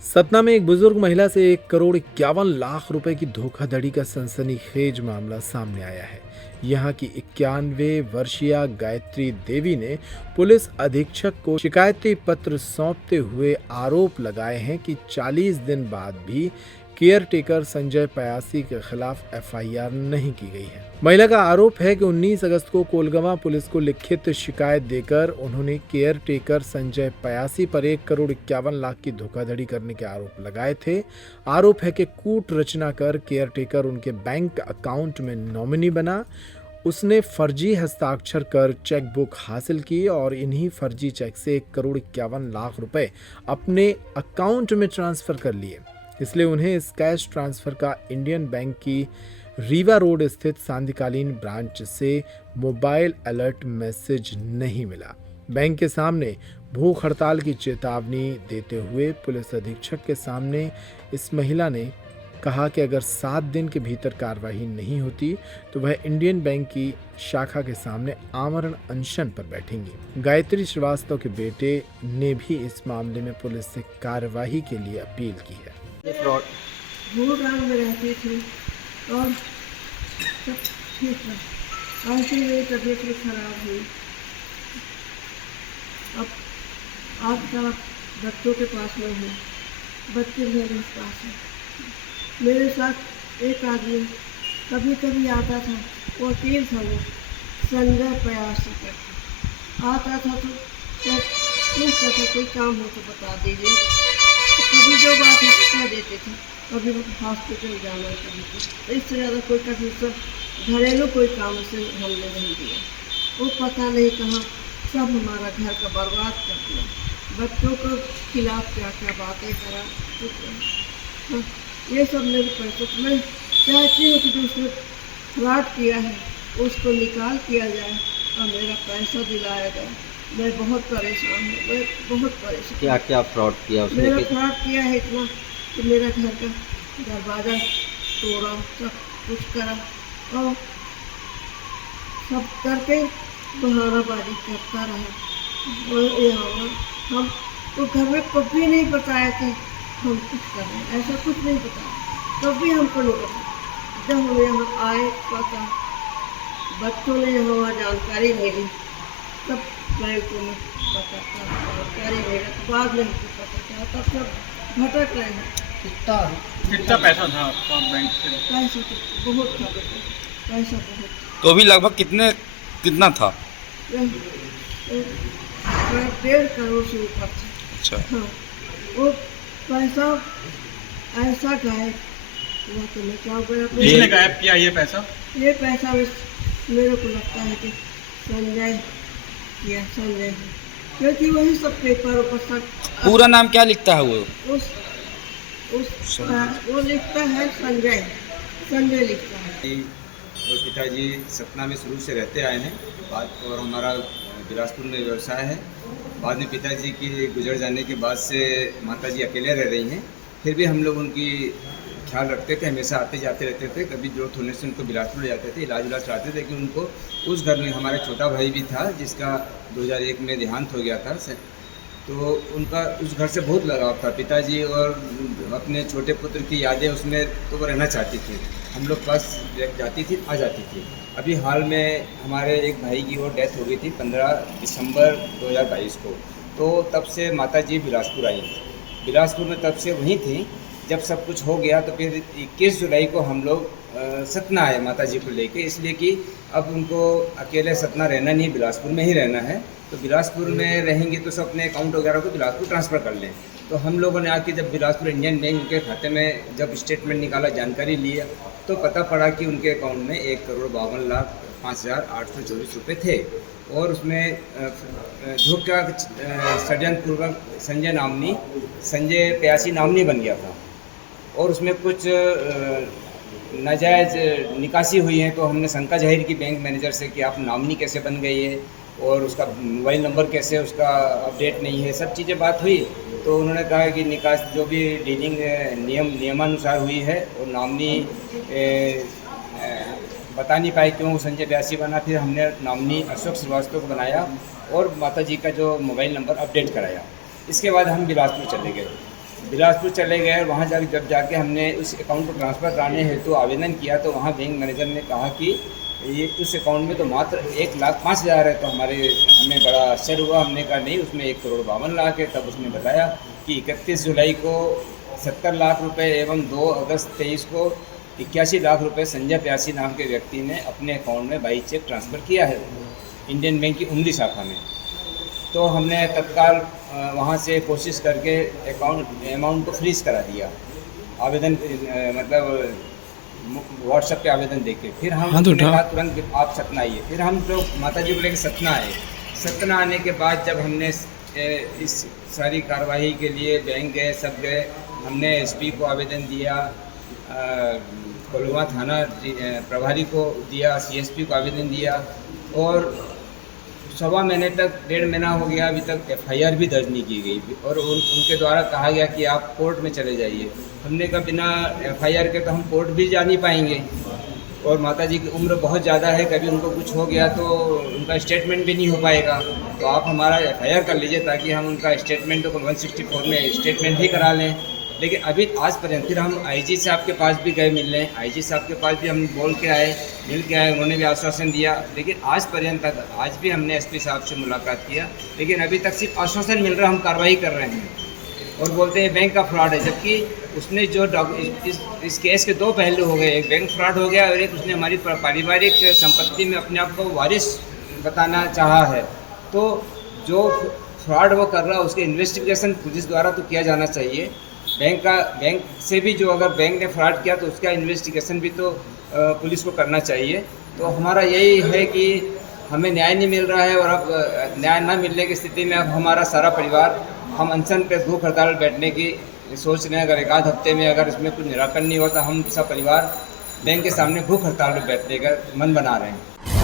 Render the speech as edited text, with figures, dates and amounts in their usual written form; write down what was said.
सतना में एक बुजुर्ग महिला से 1,51,00,000 रुपए की धोखाधड़ी का सनसनीखेज मामला सामने आया है। यहाँ की 91 वर्षीय गायत्री देवी ने पुलिस अधीक्षक को शिकायती पत्र सौंपते हुए आरोप लगाए हैं कि 40 दिन बाद भी केयर टेकर संजय पयासी के खिलाफ एफआईआर नहीं की गई है। महिला का आरोप है कि 19 अगस्त को कोलगवा पुलिस को लिखित शिकायत देकर उन्होंने केयर टेकर संजय पयासी पर 1,51,00,000 की धोखाधड़ी करने के आरोप लगाए थे। आरोप है कि कूट रचना कर केयर टेकर उनके बैंक अकाउंट में नॉमिनी बना, उसने फर्जी हस्ताक्षर कर चेक बुक हासिल की और इन्हीं फर्जी चेक से 1,51,00,000 रुपए अपने अकाउंट में ट्रांसफर कर लिए। इसलिए उन्हें इस कैश ट्रांसफर का इंडियन बैंक की रीवा रोड स्थित सांधिकालीन ब्रांच से मोबाइल अलर्ट मैसेज नहीं मिला। बैंक के सामने भूख हड़ताल की चेतावनी देते हुए पुलिस अधीक्षक के सामने इस महिला ने कहा कि अगर 7 दिन के भीतर कार्रवाई नहीं होती तो वह इंडियन बैंक की शाखा के सामने आमरण अनशन पर बैठेंगी। गायत्री श्रीवास्तव के बेटे ने भी इस मामले में पुलिस से कार्रवाई के लिए अपील की है। फ्रॉड भूटान में रहती थी और सब ठीक है। ऐसे ही मेरी तबीयत भी खराब हुई। अब आपका बच्चों के पास में हूँ, बच्चे मेरे पास हैं। मेरे साथ एक आदमी कभी कभी आता था, वकील था वो, संजय पयासी करके आता था तो पूछता था कोई काम हो तो बता दीजिए। कभी जो बात है कह देते थे, कभी हॉस्पिटल जाना कभी तो इससे ज़्यादा कोई कभी सब घरेलू कोई काम से हमने नहीं दिया। वो पता नहीं कहाँ सब हमारा घर का बर्बाद कर दिया, बच्चों के खिलाफ क्या क्या बातें करा। तो ये सब मेरे पैसे तो मैं चाहती हूँ कि जो उसने फ्रॉड किया है उसको निकाल किया जाए और मेरा पैसा दिलाया जाए। मैं बहुत परेशान हूँ, मैं बहुत परेशान। क्या क्या फ्रॉड किया उसने? मेरा फ्रॉड किया है इतना कि मेरा घर का दरवाज़ा तोड़ा, सब कुछ करा और सब करके बहानाबाजी करता रहा। और यहाँ हम तो घर में कभी नहीं बताए थे हम कुछ कर रहे हैं, ऐसा कुछ नहीं बताया, कभी हमको नहीं बताया। जब हम यहाँ आए पता, बच्चों ने यहाँ जानकारी मिली तब बैंक में पता था, जानकारी मिला तो बाद में हमको पता था, तब सब भटक रहे हैं। कितना पैसा था आपका बैंक से? पैसा तो बहुत था बेटा, पैसा बहुत। तो अभी लगभग कितना था? 1.5 करोड़ से ऊपर था। अच्छा। हाँ, वो पैसा ऐसा गायब हुआ तो मैं क्या गया। किसने गायब किया ये पैसा? ये पैसा मेरे को लगता है कि संजय किया, संजय, क्योंकि वही सब पेपर ऊपर सब। पूरा नाम क्या लिखता है वो? वो लिखता है संजय, संजय लिखता है। और पिताजी सतना में शुरू से रहते आए हैं और हमारा बिलासपुर में व्यवसाय है। बाद में पिताजी की गुजर जाने के बाद से माताजी अकेले रह रही हैं, फिर भी हम लोग उनकी ख्याल रखते थे, हमेशा आते जाते रहते थे। कभी जरूरत होने से उनको बिलासपुर ले जाते थे, इलाज कराते थे कि उनको उस घर में हमारा छोटा भाई भी था जिसका 2001 में देहांत हो गया था, तो उनका उस घर से बहुत लगाव था। पिताजी और अपने छोटे पुत्र की यादें उसमें तो वो रहना चाहती थी, हम लोग पास जाती थी, आ जाती थी। अभी हाल में हमारे एक भाई की और डेथ हो गई थी 15 दिसंबर 2022 को, तो तब से माताजी बिलासपुर आई। बिलासपुर में तब से वहीं थी। जब सब कुछ हो गया तो फिर 21 जुलाई को हम लोग सतना आए माताजी को लेके, इसलिए कि अब उनको अकेले सतना रहना नहीं, बिलासपुर में ही रहना है। तो बिलासपुर में रहेंगे तो सब अपने अकाउंट वगैरह को बिलासपुर ट्रांसफ़र कर लें। तो हम लोगों ने आके जब बिलासपुर इंडियन बैंक के खाते में जब स्टेटमेंट निकाला, जानकारी लिया, तो पता पड़ा कि उनके अकाउंट में 1,52,05,824 रुपये थे और उसमें धोखा षड्यंत्रपूर्वक संजय पयासी नामनी बन गया था और उसमें कुछ नाजायज़ निकासी हुई है। तो हमने शंका जाहिर की बैंक मैनेजर से कि आप नामनी कैसे बन गई है और उसका मोबाइल नंबर कैसे, उसका अपडेट नहीं है, सब चीज़ें बात हुई। तो उन्होंने कहा कि निकास जो भी डीलिंग नियमानुसार हुई है और नामनी बता नहीं पाए क्यों संजय पयासी बना। फिर हमने नामनी अशोक श्रीवास्तव को बनाया और माताजी का जो मोबाइल नंबर अपडेट कराया। इसके बाद हम बिलासपुर चले गए। बिलासपुर चले गए, वहाँ जब जाके हमने उस अकाउंट को ट्रांसफ़र कराने हेतु आवेदन किया तो वहाँ बैंक मैनेजर ने कहा कि ये उस अकाउंट में तो मात्र 1,05,000 है। तो हमें बड़ा आश्चर्य हुआ। हमने कहा नहीं, उसमें 1,52,00,000 है। तब उसने बताया कि 31 जुलाई को 70 लाख रुपए एवं 2 अगस्त 23 को 81 लाख रुपए संजय प्यासी नाम के व्यक्ति ने अपने अकाउंट में बाई चेक ट्रांसफ़र किया है इंडियन बैंक की उमली शाखा में। तो हमने तत्काल वहाँ से कोशिश करके अमाउंट को फ्रीज़ करा दिया, आवेदन मतलब व्हाट्सएप पे आवेदन देके। फिर हम तुरंत आप सतना आइए। फिर हम लोग माता जी को लेकर सतना आए। सतना आने के बाद जब हमने इस सारी कार्रवाई के लिए बैंक गए, सब गए, हमने एसपी को आवेदन दिया, कोल्हुआ थाना प्रभारी को दिया, सीएसपी को आवेदन दिया और 1.25 महीने तक, 1.5 महीना हो गया, अभी तक एफआईआर भी दर्ज नहीं की गई और उनके द्वारा कहा गया कि आप कोर्ट में चले जाइए। हमने कहा बिना एफआईआर के तो हम कोर्ट भी जा नहीं पाएंगे और माता जी की उम्र बहुत ज़्यादा है, कभी उनको कुछ हो गया तो उनका स्टेटमेंट भी नहीं हो पाएगा। तो आप हमारा एफआईआर कर लीजिए ताकि हम उनका स्टेटमेंट को 164 में स्टेटमेंट ही करा लें। लेकिन अभी आज पर्यंत फिर हम आईजी साहब के पास भी गए मिलने, आईजी साहब के पास भी हम मिल के आए, उन्होंने भी आश्वासन दिया। लेकिन आज पर्यंत तक, आज भी हमने एसपी साहब से मुलाकात किया, लेकिन अभी तक सिर्फ आश्वासन मिल रहा, हम कार्रवाई कर रहे हैं और बोलते हैं बैंक का फ्रॉड है। जबकि उसने जो इस केस के 2 पहलू हो गए, एक बैंक फ्रॉड हो गया और एक उसने हमारी पारिवारिक संपत्ति में अपने आप को वारिस बताना चाहा है। तो जो फ्रॉड वो कर रहा है उसके इन्वेस्टिगेशन पुलिस द्वारा तो किया जाना चाहिए। बैंक से भी जो अगर बैंक ने फ्रॉड किया तो उसका इन्वेस्टिगेशन भी तो पुलिस को करना चाहिए। तो हमारा यही है कि हमें न्याय नहीं मिल रहा है और अब न्याय ना मिलने की स्थिति में अब हमारा सारा परिवार हम अनशन पे भूख हड़ताल बैठने की सोच रहे हैं। अगर 1 आध हफ्ते में अगर इसमें कुछ निराकरण नहीं होता, हम सब परिवार बैंक के सामने भूख हड़ताल पर बैठने का मन बना रहे हैं।